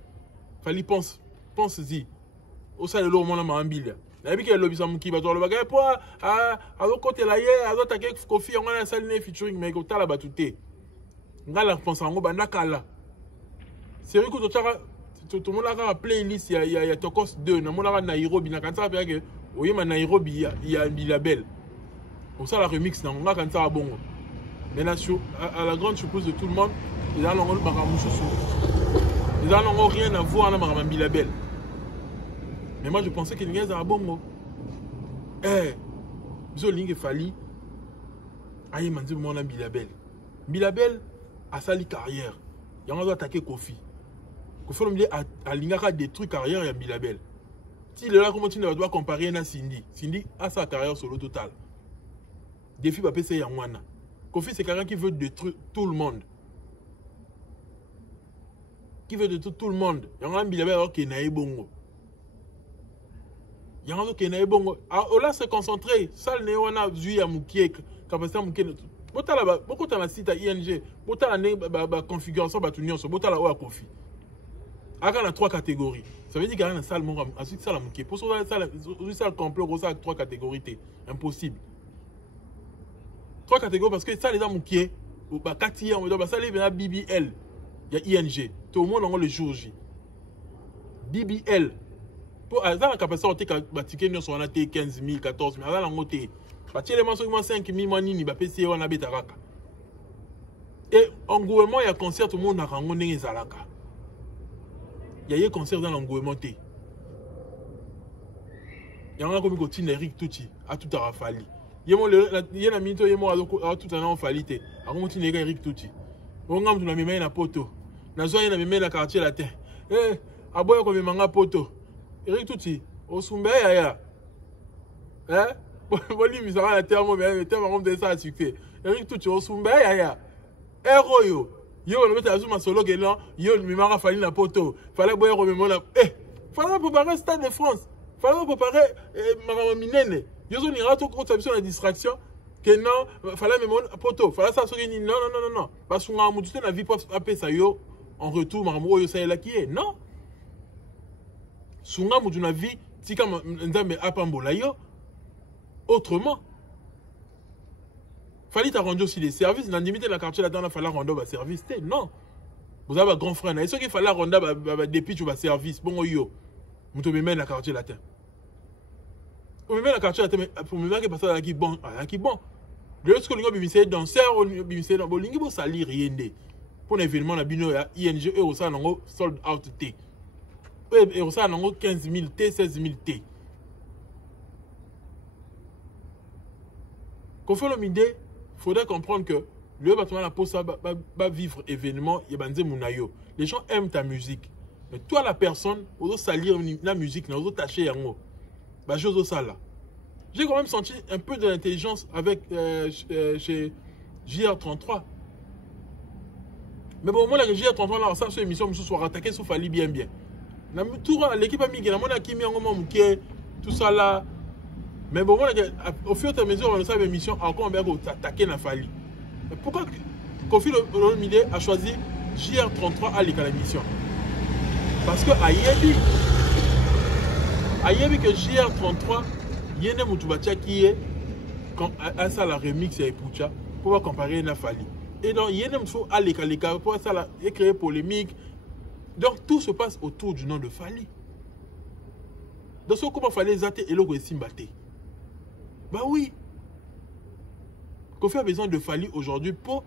Fali pense-y. Au sein de l'eau mon ma ambile. Na bi ke lobi sa muki ba to lo bagay po azo côté là hier azo take kofi on a salle featuring mais ko tala batute. Ngala pense ngo ba nakala. C'est vrai que tout le monde a playlist il y a Tokos 2 na mona Nairobi na kanza ba ke oyema Nairobi il y a Bilabel. Pour ça la remix na nga kanza bongo. Mais là à la grande surprise de tout le monde, il a l'ongol bakamususu. Il a l'ongol rien à voir na ma Bilabel. Mais moi je pensais que n'y a bon. Zoling Fali. Aïe m'a dit mon ami Bilabel. Bilabel a sali carrière. Il a attaqué Kofi. Kofi a l'ingaka des trucs carrière et Bilabel. Si il est là, comment tu dois comparer à Cindy. Cindy a sa carrière solo total. Défi va passer Yangwana. Kofi c'est quelqu'un qui veut détruire tout le monde. Qui veut détruire tout le monde. Yangwana Bilabel alors qu'il n'a pas bongo. Il y a un qui est bon. On là se concentrer. Ça, on a vu à Moukiek, capacité à Moukiek. Beaucoup de la site à ING, beaucoup de la configuration de l'union, beaucoup de la Kofi. Il y a 3 catégories. Ça veut dire qu'il y a une salle à Moukiek. Pour ça, une salle complète, ça a 3 catégories. Impossible. 3 catégories parce que ça, les gens Moukiek, Kati, on va ça, les BBL. Il y a ING. Tout le monde a le jour J. BBL. Pour la capacité de ticket nous sont 15 000 14 000 à côté parce que les mensuellement 5 000 manini ba PC on a betaraka et en gouvernement il y a concert tout le monde a rangoné les alaka il y a concert dans l'engouement té Il y a un comme Gotine Eric Touti, à tout à Rafali. Il y a un minute, il y a tout un an falité. À Gotine Eric Touti. On a mis na poto. Nazo y a mis na quartier la terre. Eh, à boire comme manga poto. Eric Touti, au Sumbe ya. Hein? Boli misara la terre, mais terre on de ça succès. Eric Touti, au Sumbe ya. Héros yo. Yo, on met à Zuma solo gelan. Yo, mi manga fali na poto. Fallait boire comme mon. Eh, fallait préparer le Stade de France. Fallait préparer Maman Minene. Yo, on ira tout contre la distraction. Que non, fallait me mon poto. Fallait ça sur une. Non. Parce qu'on a moutou na vie pour appeler ça yo. En retour, Maman yo, ça est là qui est. Non. Sunga moutou na vie. Si comme Nzambe apambola yo. Autrement. Fallait t'arranger aussi les services. Dans limite la quartier là-dedans, il fallait rendre un service. Non. Vous avez un grand frère. Est-ce qu'il fallait rendre des pitch ou un service? Bon, yo. Vous te mettez dans la quartier là-dedans. Vous mettez dans la quartier là-dedans. Pour me mettre que ça qui bon. Qui bon. Lorsque vous avez un danseur, vous avez un bon. Vous salir rien. Pour l'événement, la bino ING, eux, ça, on sold out T. Eux, ça, on 15 000 T, 16 000 T. Quand on fait le midi, il faudrait comprendre que le bâtiment la pose va vivre événement, les gens aiment ta musique. Mais toi, la personne, on doit salir la musique, on doit tâcher en haut. J'ai quand même senti un peu de l'intelligence avec chez JR33. Mais bon, moi, la JR33, là, ça, sur l'émission, je suis attaqué, ça fallait bien. L'équipe a mis, tout ça là. Mais bon, au fur et à mesure, on a cette émission, encore on va attaquer la Fali. Mais pourquoi Kofi Olomide a choisi JR33 à l'émission? Parce que Ayebi que JR33, il y a un Moutubatia qui est, quand à ça la remix et Poucha, pour comparer la Fali. Et donc, il y a un faut aller pour ça créer polémique. Donc, tout se passe autour du nom de Fali. Donc, comment fallait zater et le Simbaté? Bah oui. Kofi a besoin de Fali aujourd'hui pour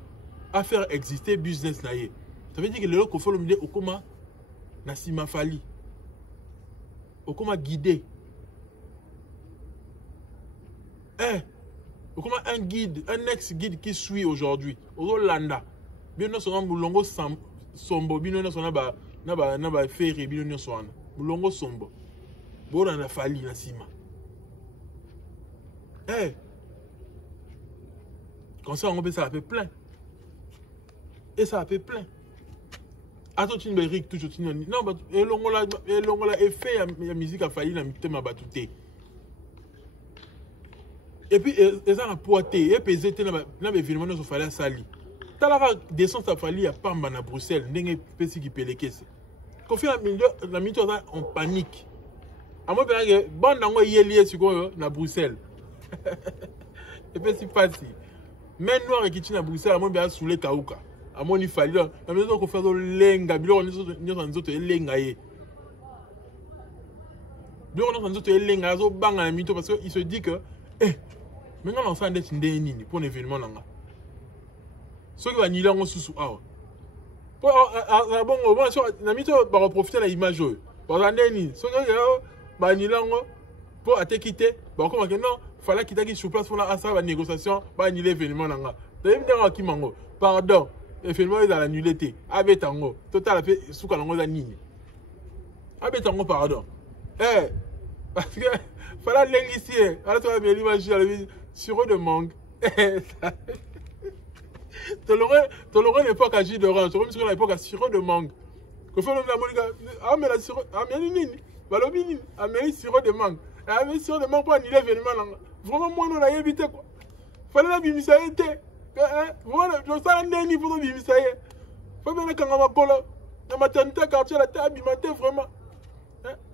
faire exister business naïe. Ça veut dire que le Kofi le milieu au comment Nassima Fali. Au comment guider. Au comment un guide, un ex-guide qui suit aujourd'hui. Au Rolanda. Bien nous sommes Moulongo Sombo. Bien nous sommes na ferry. Bien nous sommes Moulongo Sombo. Bon on a Fali Nassima. Quand ça, on peut ça a fait plein. Et ça a fait plein. Attends, tu ne Eric, toujours tu non, et l'ongola effet, la musique a failli dans le thème à batouté. Et puis, ils ont poité, et puis ils étaient dans l'événement, ils ont fallu à Sali. T'as la descente à Fali à Pamba à Bruxelles, n'est pas petit qui peut les caisses. Quand on fait la minute en panique. À moi, bon, on a lié sur à Bruxelles. Et puis c'est facile. Mais noir qui tient à Bruxelles, à moi bien sous les Kaouka. À moi il fallait la maison qu'on fait lenga, bilo on est autres lenga yé. Bilo on est autres lenga, zo bang à la mito parce qu'il se dit que maintenant on s'en est nini pour un événement là. Ceux qui va nier on sous ah. Bon la mito va profiter de l'image. Pour un nini, ceux qui va nier pour attaquer, bon comment que non. Fallait qu'il t'aille sur place pour la négociation, pas annuler l'événement. Pardon, l'événement est annulé. Avec tango, total a fait sous calongo la nigne. Avec tango, pardon. Parce que fallait l'ingénieur, alors tu vas bien l'imaginer sur de mangue. Tu l'aurais l'époque à Gilles de Orange, tu l'aurais sur l'époque à sirop de mangue. Que fait le Monica, ah mais la sirop, ah mais nini, balobini, ah mais sirop de mangue. Ah mais sirop de mangue pour annuler l'événement. Vraiment, moi, on a évité quoi. Fallait la bimisaïe. Voilà, je sais un dernier pour la bimisaïe. Faut bien que on va pour la maternité quartier la table bimaté vraiment.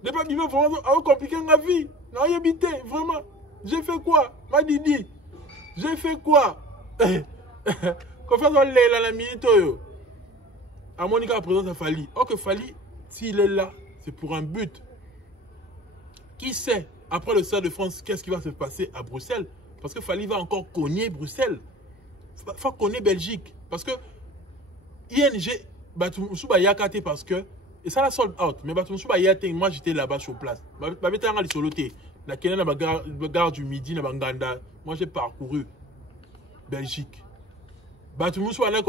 Des pas bimé vraiment à compliquer la vie. Non, évité vraiment. J'ai fait quoi? Ma Didi. J'ai fait quoi? Quand on fait la minute à Monica présente à Fali. Or que Fali, s'il est là, c'est pour un but. Qui sait? Après le Stade de France, qu'est-ce qui va se passer à Bruxelles? Parce que Fali va encore cogner Bruxelles. Il faut cogner Belgique. Parce que ING, Batumoussouba Yakate parce que, et ça la sold out, mais Batumoussouba Yakate, moi j'étais là-bas sur place. Babeta Ngali Soloté. La Kenya, la gare du Midi, la Banganda. Moi, j'ai parcouru Belgique. Tout le monde soit là,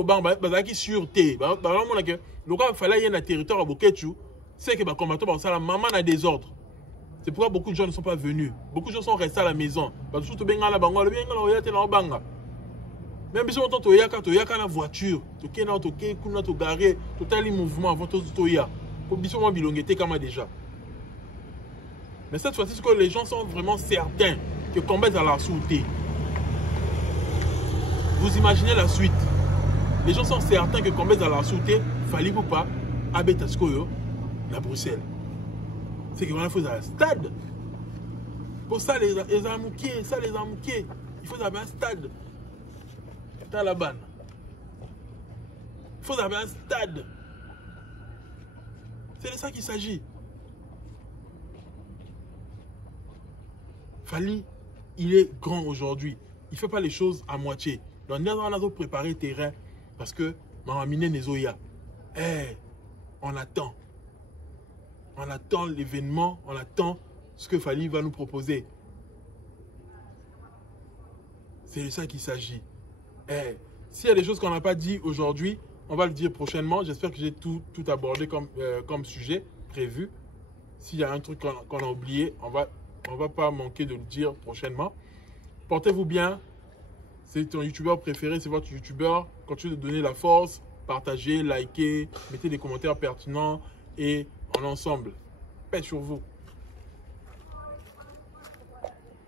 qui sûreté. Le gars, il fallait y avoir un territoire à Bokechu. C'est que les combattants, la maman a des ordres. C'est pourquoi beaucoup de gens ne sont pas venus. Beaucoup de gens sont restés à la maison. Même si on entend que tu as la voiture, tu as garé, tu as les mouvements avant tout ça. Déjà. Mais cette fois-ci, c'est que les gens sont vraiment certains que combattre à la sûreté. Vous imaginez la suite. Les gens sont certains que combattre à la sûreté, fallait ou pas, à Betaskoyo, à Bruxelles. C'est qu'il faut un stade. Pour ça, les amouqués, il faut avoir un stade. Dans la banne. Il faut avoir un stade. C'est de ça qu'il s'agit. Fali, il est grand aujourd'hui. Il ne fait pas les choses à moitié. Donc, nous avons préparé le terrain parce que Mamamine Nezoya. On attend. On attend l'événement, on attend ce que Fali va nous proposer. C'est de ça qu'il s'agit. S'il y a des choses qu'on n'a pas dit aujourd'hui, on va le dire prochainement. J'espère que j'ai tout abordé comme sujet prévu. S'il y a un truc qu'on a oublié, on va pas manquer de le dire prochainement. Portez-vous bien. C'est ton youtubeur préféré, c'est votre youtubeur. Continuez de donner la force, partagez, likez, mettez des commentaires pertinents et en ensemble. Paix sur vous.